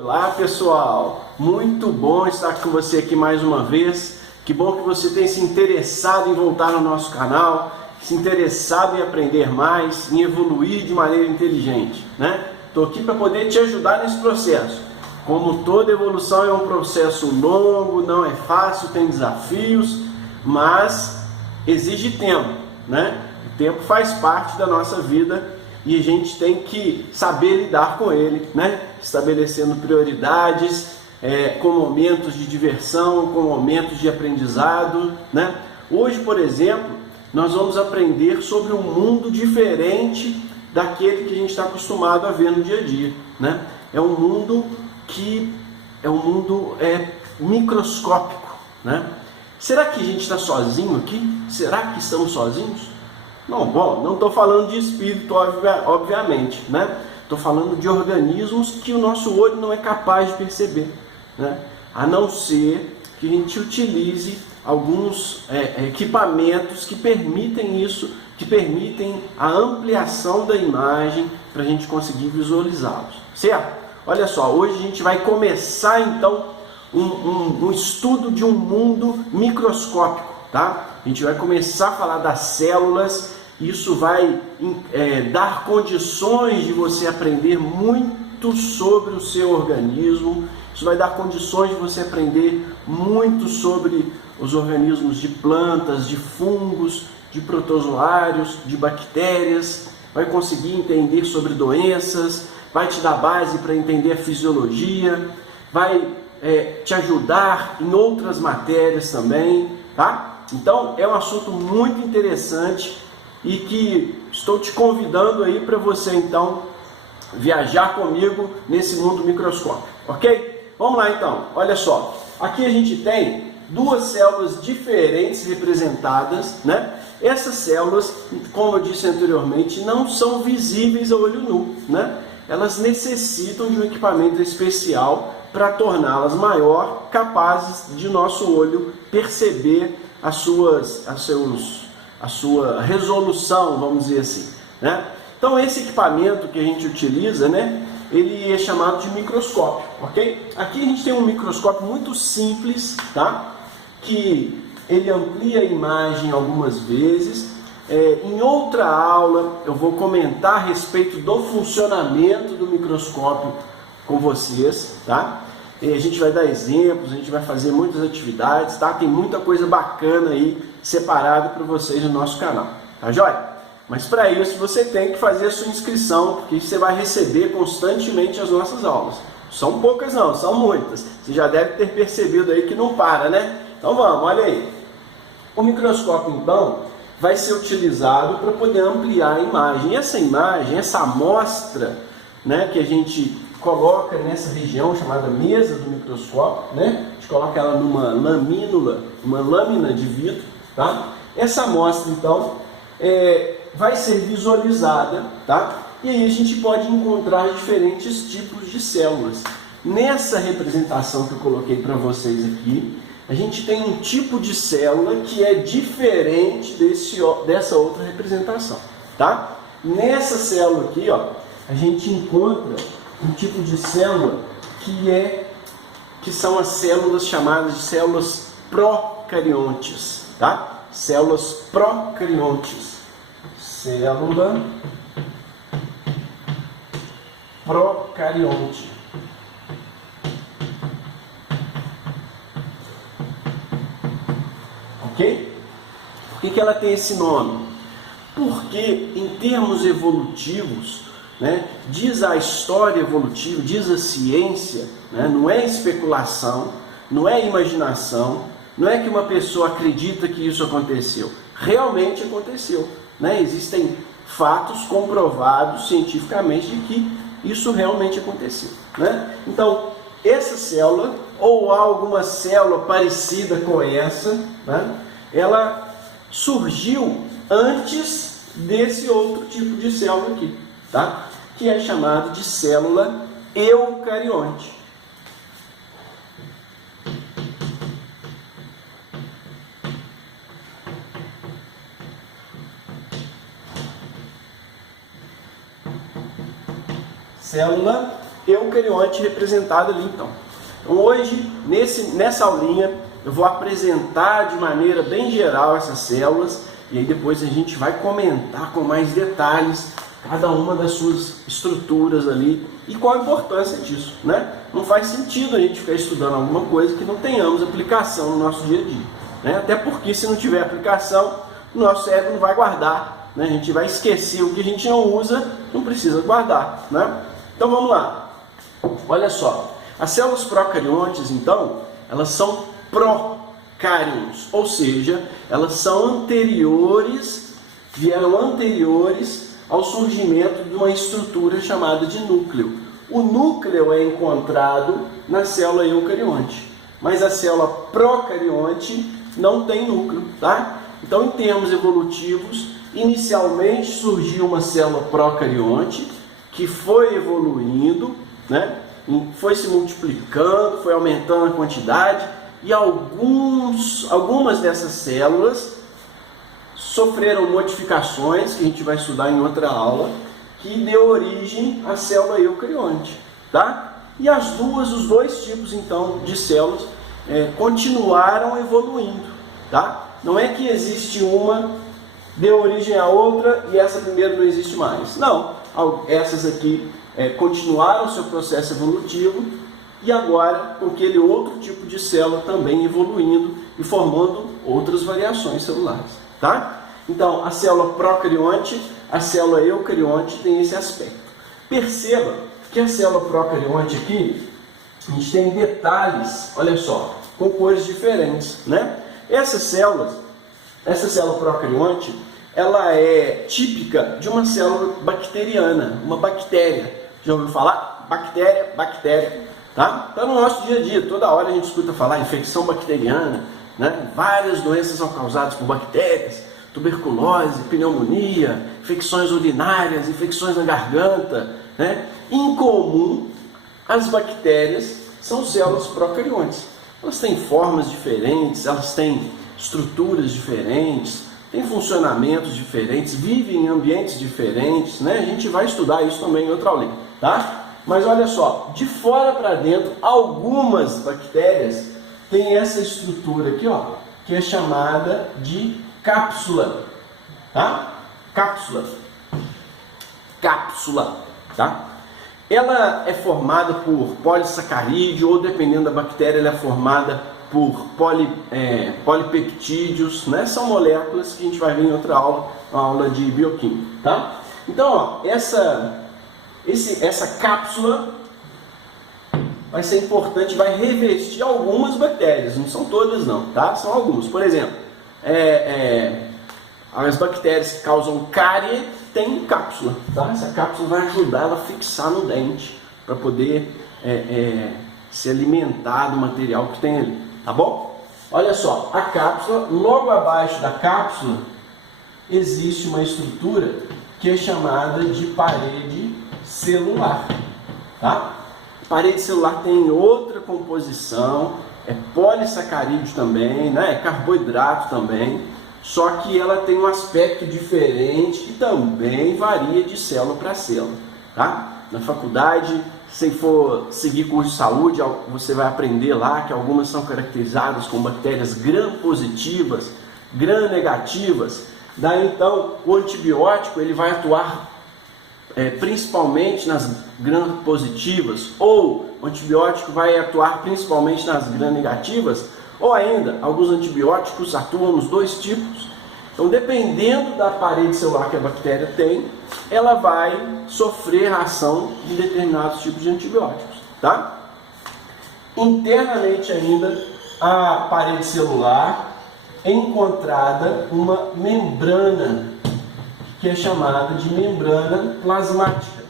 Olá pessoal, muito bom estar com você aqui mais uma vez. Que bom que você tem se interessado em voltar no nosso canal, se interessado em aprender mais, em evoluir de maneira inteligente, né? Estou aqui para poder te ajudar nesse processo. Como toda evolução é um processo longo, não é fácil, tem desafios, mas exige tempo, né? O tempo faz parte da nossa vida e a gente tem que saber lidar com ele, né? Estabelecendo prioridades, com momentos de diversão, com momentos de aprendizado, né? Hoje, por exemplo, nós vamos aprender sobre um mundo diferente daquele que a gente está acostumado a ver no dia a dia, né? É um mundo microscópico, né? Será que a gente está sozinho aqui? Será que estamos sozinhos? Não, bom, não estou falando de espírito, obviamente, né? Estou falando de organismos que o nosso olho não é capaz de perceber, né? A não ser que a gente utilize alguns equipamentos que permitem isso, que permitem a ampliação da imagem para a gente conseguir visualizá-los, certo? Olha só, hoje a gente vai começar então um estudo de um mundo microscópico, tá? A gente vai começar a falar das células. Isso vai dar condições de você aprender muito sobre o seu organismo. Isso vai dar condições de você aprender muito sobre os organismos de plantas, de fungos, de protozoários, de bactérias. Vai conseguir entender sobre doenças, vai te dar base para entender a fisiologia, vai te ajudar em outras matérias também, tá? Então é um assunto muito interessante e que estou te convidando aí para você então viajar comigo nesse mundo microscópico, ok? Vamos lá então, olha só, aqui a gente tem duas células diferentes representadas, né? Essas células, como eu disse anteriormente, não são visíveis a olho nu, né? Elas necessitam de um equipamento especial para torná-las maior, capazes de nosso olho perceber a sua resolução, vamos dizer assim, né? Então esse equipamento que a gente utiliza, né, ele é chamado de microscópio, ok? Aqui a gente tem um microscópio muito simples, tá? Que ele amplia a imagem algumas vezes. Em outra aula eu vou comentar a respeito do funcionamento do microscópio com vocês, tá? E a gente vai dar exemplos, a gente vai fazer muitas atividades, tá? Tem muita coisa bacana aí separado para vocês no nosso canal, tá joia? Mas para isso você tem que fazer a sua inscrição, porque você vai receber constantemente as nossas aulas. São poucas não, são muitas. Você já deve ter percebido aí que não para, né? Então vamos, olha aí. O microscópio então vai ser utilizado para poder ampliar a imagem. E essa imagem, essa amostra, né, que a gente coloca nessa região chamada mesa do microscópio, né? A gente coloca ela numa lamínula, uma lâmina de vidro, tá? Essa amostra então vai ser visualizada, tá? E aí a gente pode encontrar diferentes tipos de células. Nessa representação que eu coloquei para vocês aqui, a gente tem um tipo de célula que é diferente dessa outra representação, tá? Nessa célula aqui, ó, a gente encontra um tipo de célula que são as células chamadas de células procariontes, tá? Células procariontes. Célula procarionte. Ok? Por que ela tem esse nome? Porque em termos evolutivos, né, diz a história evolutiva, diz a ciência, né, não é especulação, não é imaginação, não é que uma pessoa acredita que isso aconteceu. Realmente aconteceu, né? Existem fatos comprovados cientificamente de que isso realmente aconteceu, né? Então, essa célula, ou alguma célula parecida com essa, né, ela surgiu antes desse outro tipo de célula aqui, tá? Que é chamado de célula eucarionte. Célula eucarionte representado ali então. Então hoje, nessa aulinha, eu vou apresentar de maneira bem geral essas células e aí depois a gente vai comentar com mais detalhes cada uma das suas estruturas ali e qual a importância disso, né? Não faz sentido a gente ficar estudando alguma coisa que não tenhamos aplicação no nosso dia a dia, né? Até porque se não tiver aplicação, o nosso cérebro não vai guardar, né? A gente vai esquecer o que a gente não usa, não precisa guardar, né? Então vamos lá, olha só, as células procariontes então, elas são procárions, ou seja, elas são vieram anteriores ao surgimento de uma estrutura chamada de núcleo. O núcleo é encontrado na célula eucarionte, mas a célula procarionte não tem núcleo, tá? Então, em termos evolutivos, inicialmente surgiu uma célula procarionte que foi evoluindo, né? Foi se multiplicando, foi aumentando a quantidade e algumas dessas células sofreram modificações, que a gente vai estudar em outra aula, que deu origem à célula eucarionte, tá? E os dois tipos então de células continuaram evoluindo, tá? Não é que existe uma, deu origem à outra e essa primeira não existe mais. Não, essas aqui continuaram seu processo evolutivo e agora com aquele outro tipo de célula também evoluindo e formando outras variações celulares. Tá? Então, a célula procarionte, a célula eucarionte tem esse aspecto. Perceba que a célula procarionte aqui, a gente tem detalhes, olha só, com cores diferentes, né? Essa célula procarionte, ela é típica de uma célula bacteriana, uma bactéria. Já ouviu falar? Bactéria, tá? Então, no nosso dia a dia, toda hora a gente escuta falar infecção bacteriana, né? Várias doenças são causadas por bactérias, tuberculose, pneumonia, infecções urinárias, infecções na garganta, né? Em comum, as bactérias são células procariontes. Elas têm formas diferentes, elas têm estruturas diferentes, têm funcionamentos diferentes, vivem em ambientes diferentes, né? A gente vai estudar isso também em outra aula, tá? Mas olha só, de fora para dentro, algumas bactérias tem essa estrutura aqui, ó, que é chamada de cápsula, tá? Cápsula, tá? Ela é formada por polissacarídeo ou, dependendo da bactéria, ela é formada por polipeptídeos, né? São moléculas que a gente vai ver em outra aula, uma aula de bioquímica, tá? Então, ó, essa cápsula vai ser importante, vai revestir algumas bactérias, não são todas não, tá? São algumas. Por exemplo, as bactérias que causam cárie têm cápsula, tá? Essa cápsula vai ajudar ela a fixar no dente, para poder se alimentar do material que tem ali, tá bom? Olha só, a cápsula, logo abaixo da cápsula, existe uma estrutura que é chamada de parede celular, tá? Parede celular tem outra composição, é polissacarídeo também, né? É carboidrato também, só que ela tem um aspecto diferente e também varia de célula para célula, tá? Na faculdade, se for seguir curso de saúde, você vai aprender lá que algumas são caracterizadas com bactérias gram-positivas, gram-negativas. Daí então o antibiótico ele vai atuar principalmente nas gram-positivas, ou o antibiótico vai atuar principalmente nas gram-negativas, ou ainda, alguns antibióticos atuam nos dois tipos. Então, dependendo da parede celular que a bactéria tem, ela vai sofrer a ação de determinados tipos de antibióticos, tá? Internamente ainda, a parede celular é encontrada uma membrana, que é chamada de membrana plasmática,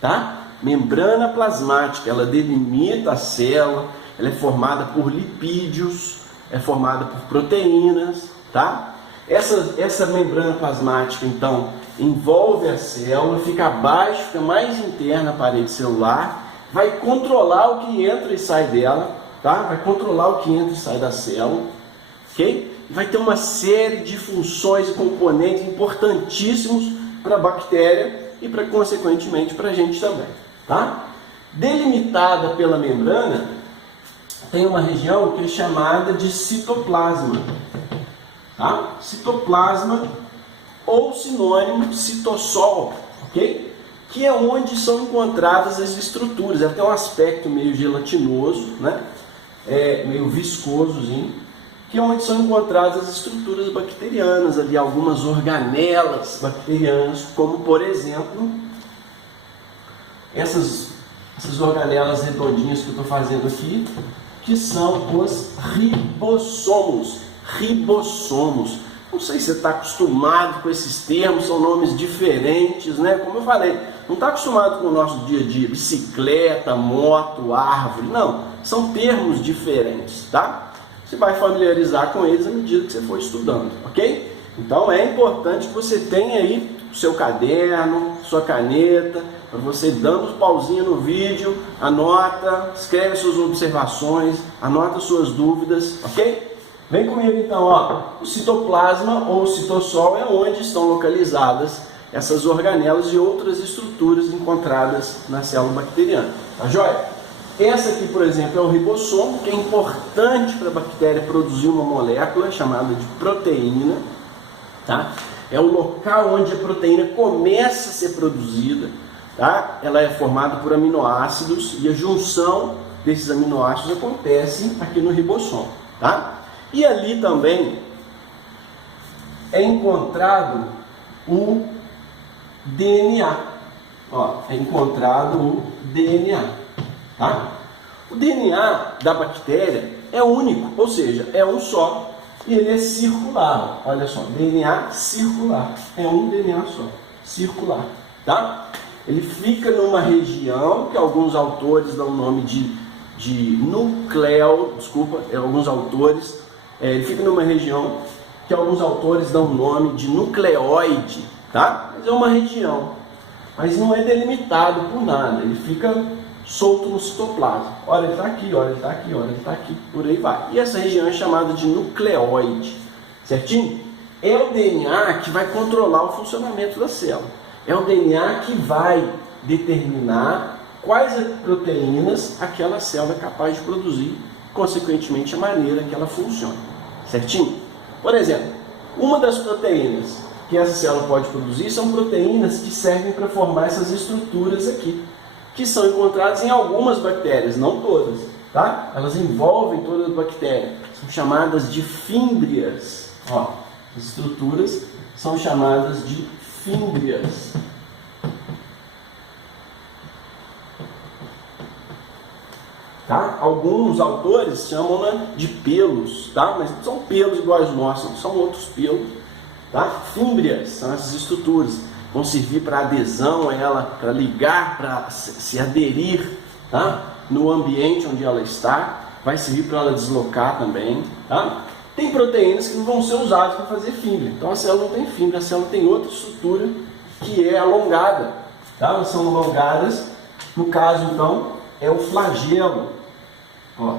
tá? Membrana plasmática, ela delimita a célula, ela é formada por lipídios, é formada por proteínas, tá? Essa membrana plasmática, então, envolve a célula, fica abaixo, fica mais interna a parede celular, vai controlar o que entra e sai dela, tá? Vai controlar o que entra e sai da célula, ok? Vai ter uma série de funções e componentes importantíssimos para a bactéria e, consequentemente, para a gente também, tá? Delimitada pela membrana, tem uma região que é chamada de citoplasma. Tá? Citoplasma ou sinônimo citossol, ok? Que é onde são encontradas as estruturas. Ela tem um aspecto meio gelatinoso, né? Meio viscosozinho, que é onde são encontradas as estruturas bacterianas, ali algumas organelas bacterianas, como por exemplo essas organelas redondinhas que eu estou fazendo aqui, que são os ribossomos. Ribossomos. Não sei se você está acostumado com esses termos, são nomes diferentes, né? Como eu falei, não está acostumado com o nosso dia a dia, bicicleta, moto, árvore, não. São termos diferentes, tá? Você vai familiarizar com eles à medida que você for estudando, ok? Então é importante que você tenha aí o seu caderno, sua caneta, para você dando pausinha no vídeo, anota, escreve suas observações, anota suas dúvidas, ok? Vem comigo então, ó. O citoplasma ou citossol é onde estão localizadas essas organelas e outras estruturas encontradas na célula bacteriana, tá joia? Essa aqui, por exemplo, é o ribossomo, que é importante para a bactéria produzir uma molécula chamada de proteína, tá? É o local onde a proteína começa a ser produzida, tá? Ela é formada por aminoácidos e a junção desses aminoácidos acontece aqui no ribossomo, tá? E ali também é encontrado o DNA, ó, é encontrado o DNA, tá? O DNA da bactéria é único, ou seja, é um só, e ele é circular, olha só, DNA circular, é um DNA só, circular, tá? Ele fica numa região que alguns autores dão o nome de núcleo, alguns autores, ele fica numa região que alguns autores dão o nome de nucleoide, tá? Mas é uma região, mas não é delimitado por nada, ele fica solto no citoplasma. Olha, ele está aqui, olha, ele está aqui, olha, ele está aqui, por aí vai. E essa região é chamada de nucleoide, certinho? É o DNA que vai controlar o funcionamento da célula. É o DNA que vai determinar quais proteínas aquela célula é capaz de produzir, consequentemente a maneira que ela funciona, certinho? Por exemplo, uma das proteínas que essa célula pode produzir são proteínas que servem para formar essas estruturas aqui, que são encontradas em algumas bactérias, não todas, tá? Elas envolvem toda a bactéria, são chamadas de fímbrias. Ó, as estruturas são chamadas de fímbrias. Tá? Alguns autores chamam de pelos, tá? Mas não são pelos iguais aos nossos, são outros pelos, tá? Fímbrias são essas estruturas, vão servir para adesão a ela, para ligar, para se aderir, tá? No ambiente onde ela está, vai servir para ela deslocar também, tá? Tem proteínas que não vão ser usadas para fazer fímbria, então a célula não tem fímbria, a célula tem outra estrutura que é alongada, tá? Elas são alongadas, no caso então é o flagelo. Ó.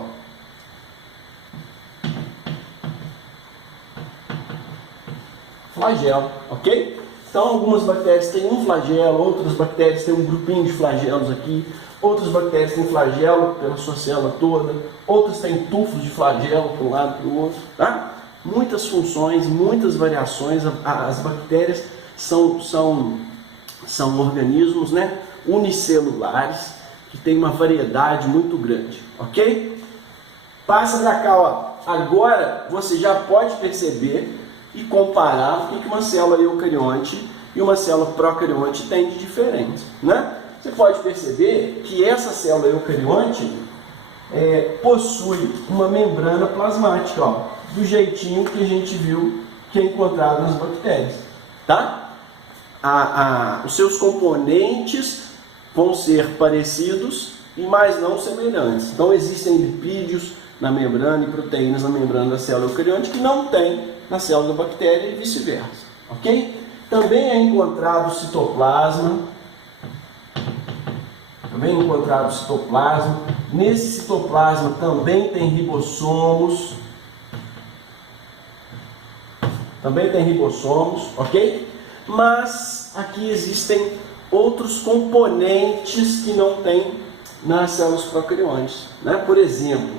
Flagelo, ok? Então algumas bactérias têm um flagelo, outras bactérias têm um grupinho de flagelos aqui, outras bactérias têm flagelo pela sua célula toda, outras têm tufos de flagelo para um lado e para o outro, tá? Muitas funções, muitas variações. As bactérias são organismos, né, unicelulares, que tem uma variedade muito grande, ok? Passa para cá, ó. Agora você já pode perceber e comparar o que uma célula eucarionte e uma célula procarionte tem de diferente, né? Você pode perceber que essa célula eucarionte possui uma membrana plasmática, ó, do jeitinho que a gente viu que é encontrado nas bactérias, tá? Os seus componentes vão ser parecidos e mais não semelhantes. Então existem lipídios na membrana e proteínas na membrana da célula eucarionte que não tem na célula da bactéria e vice-versa, ok? Também é encontrado citoplasma. Nesse citoplasma também tem ribossomos. Ok? Mas aqui existem outros componentes que não tem nas células procariontes, né? Por exemplo,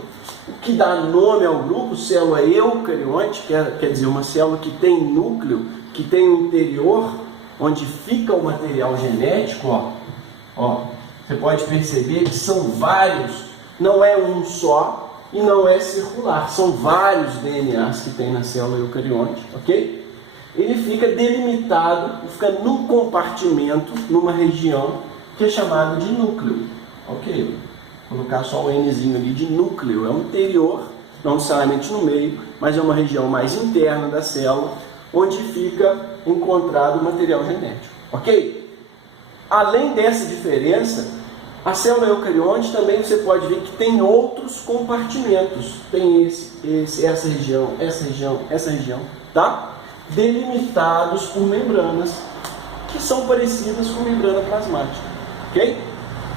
o que dá nome ao grupo, célula eucarionte, quer dizer, uma célula que tem núcleo, que tem um interior, onde fica o material genético, ó, você pode perceber que são vários, não é um só e não é circular, são vários DNAs que tem na célula eucarionte, ok? Ele fica delimitado, fica num compartimento, numa região que é chamada de núcleo, ok? Vou colocar só o Nzinho ali de núcleo, é um interior, não necessariamente no meio, mas é uma região mais interna da célula, onde fica encontrado o material genético, ok? Além dessa diferença, a célula eucarionte também você pode ver que tem outros compartimentos, tem essa região, essa região, tá? Delimitados por membranas, que são parecidas com membrana plasmática, ok?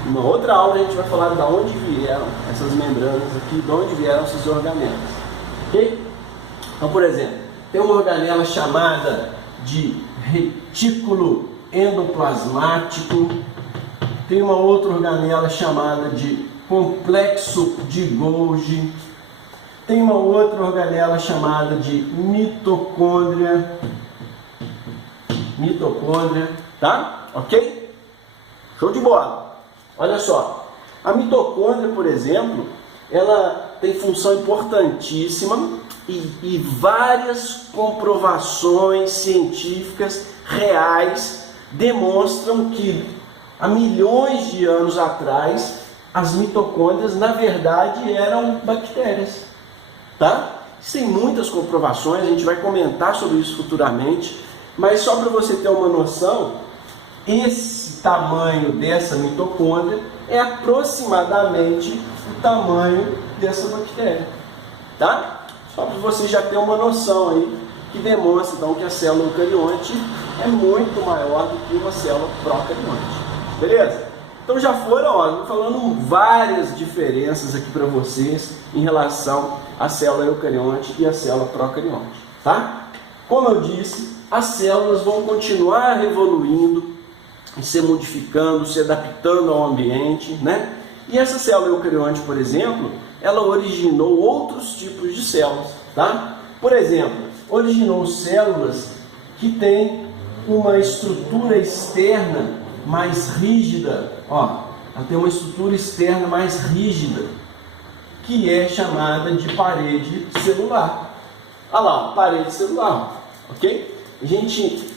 Numa outra aula a gente vai falar de onde vieram essas membranas aqui, de onde vieram esses organelas, ok? Então, por exemplo, tem uma organela chamada de retículo endoplasmático, tem uma outra organela chamada de complexo de Golgi, tem uma outra organela chamada de mitocôndria, tá? Ok? Show de bola! Olha só, a mitocôndria, por exemplo, ela tem função importantíssima e várias comprovações científicas reais demonstram que há milhões de anos atrás as mitocôndrias na verdade eram bactérias, tá? Tem muitas comprovações, a gente vai comentar sobre isso futuramente, mas só para você ter uma noção, esse tamanho dessa mitocôndria é aproximadamente o tamanho dessa bactéria, tá? Só para você já ter uma noção aí, que demonstra então que a célula eucarionte é muito maior do que uma célula procarionte, beleza? Então já foram, ó, falando várias diferenças aqui para vocês em relação à célula eucarionte e à célula procarionte, tá? Como eu disse, as células vão continuar evoluindo, se modificando, se adaptando ao ambiente, né? E essa célula eucarionte, por exemplo, ela originou outros tipos de células, tá? Por exemplo, originou células que têm uma estrutura externa mais rígida, ó, ela tem uma estrutura externa mais rígida, que é chamada de parede celular. Olha lá, parede celular, ok?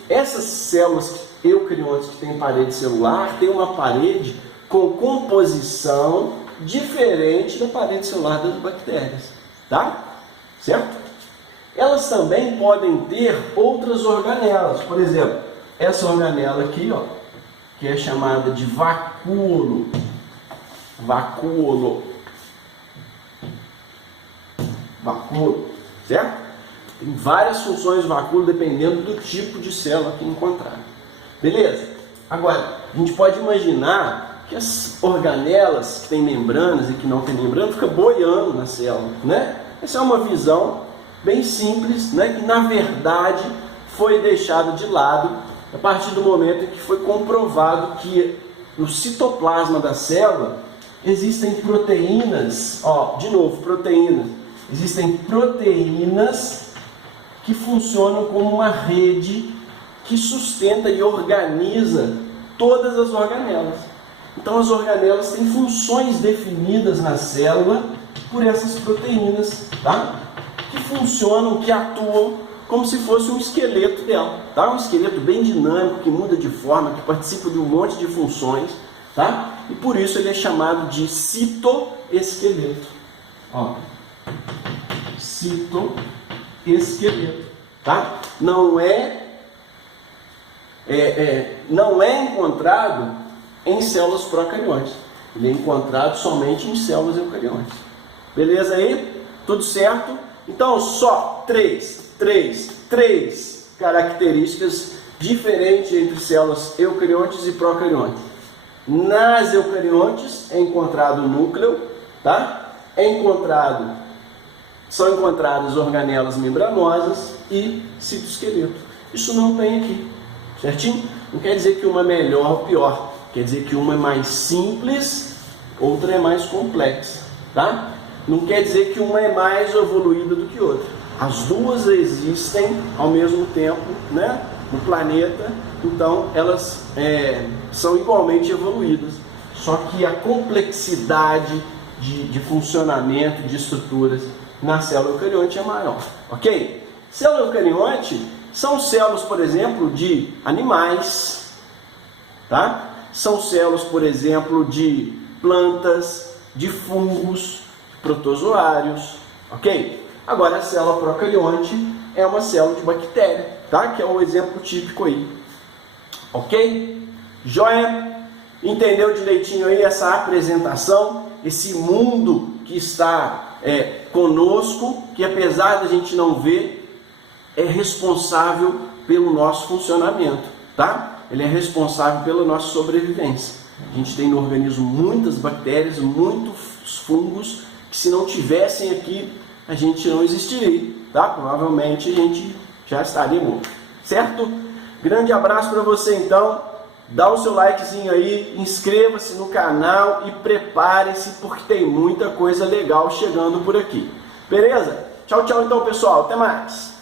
Essas células eucariontes que têm parede celular têm uma parede com composição diferente da parede celular das bactérias, tá? Certo? Elas também podem ter outras organelas, por exemplo, essa organela aqui, ó, que é chamada de vacúolo, certo? Tem várias funções de vacúolo dependendo do tipo de célula que encontrar. Beleza? Agora, a gente pode imaginar que as organelas que têm membranas e que não têm membrana ficam boiando na célula, né? Essa é uma visão bem simples, né? Que na verdade foi deixada de lado a partir do momento em que foi comprovado que no citoplasma da célula existem proteínas, ó, de novo, proteínas. Existem proteínas que funcionam como uma rede que sustenta e organiza todas as organelas. Então as organelas têm funções definidas na célula por essas proteínas, tá? Que funcionam, que atuam como se fosse um esqueleto dela, tá? Um esqueleto bem dinâmico, que muda de forma, que participa de um monte de funções, tá? E por isso ele é chamado de citoesqueleto. Ó, citoesqueleto, tá? Não é encontrado em células procariontes. Ele é encontrado somente em células eucariontes. Beleza aí? Tudo certo? Então, só três características diferentes entre células eucariontes e procariontes. Nas eucariontes é encontrado o núcleo, tá? São encontradas organelas membranosas e citoesqueleto. Isso não tem aqui, certinho? Não quer dizer que uma é melhor ou pior, quer dizer que uma é mais simples outra é mais complexa, tá? Não quer dizer que uma é mais evoluída do que outra. As duas existem ao mesmo tempo, né, no planeta, então elas são igualmente evoluídas. Só que a complexidade de funcionamento, de estruturas na célula eucarionte é maior, ok? Célula eucarionte são células, por exemplo, de animais, tá? São células, por exemplo, de plantas, de fungos, protozoários, ok? Agora a célula procarionte é uma célula de bactéria, tá? Que é o exemplo típico aí, ok? Joia? Entendeu direitinho aí essa apresentação, esse mundo que está conosco, que apesar da gente não ver, é responsável pelo nosso funcionamento, tá? Ele é responsável pela nossa sobrevivência. A gente tem no organismo muitas bactérias, muitos fungos, que se não tivessem aqui, a gente não existiria, tá? Provavelmente a gente já estaria morto, certo? Grande abraço para você então, dá o seu likezinho aí, inscreva-se no canal e prepare-se porque tem muita coisa legal chegando por aqui, beleza? Tchau, tchau então pessoal, até mais!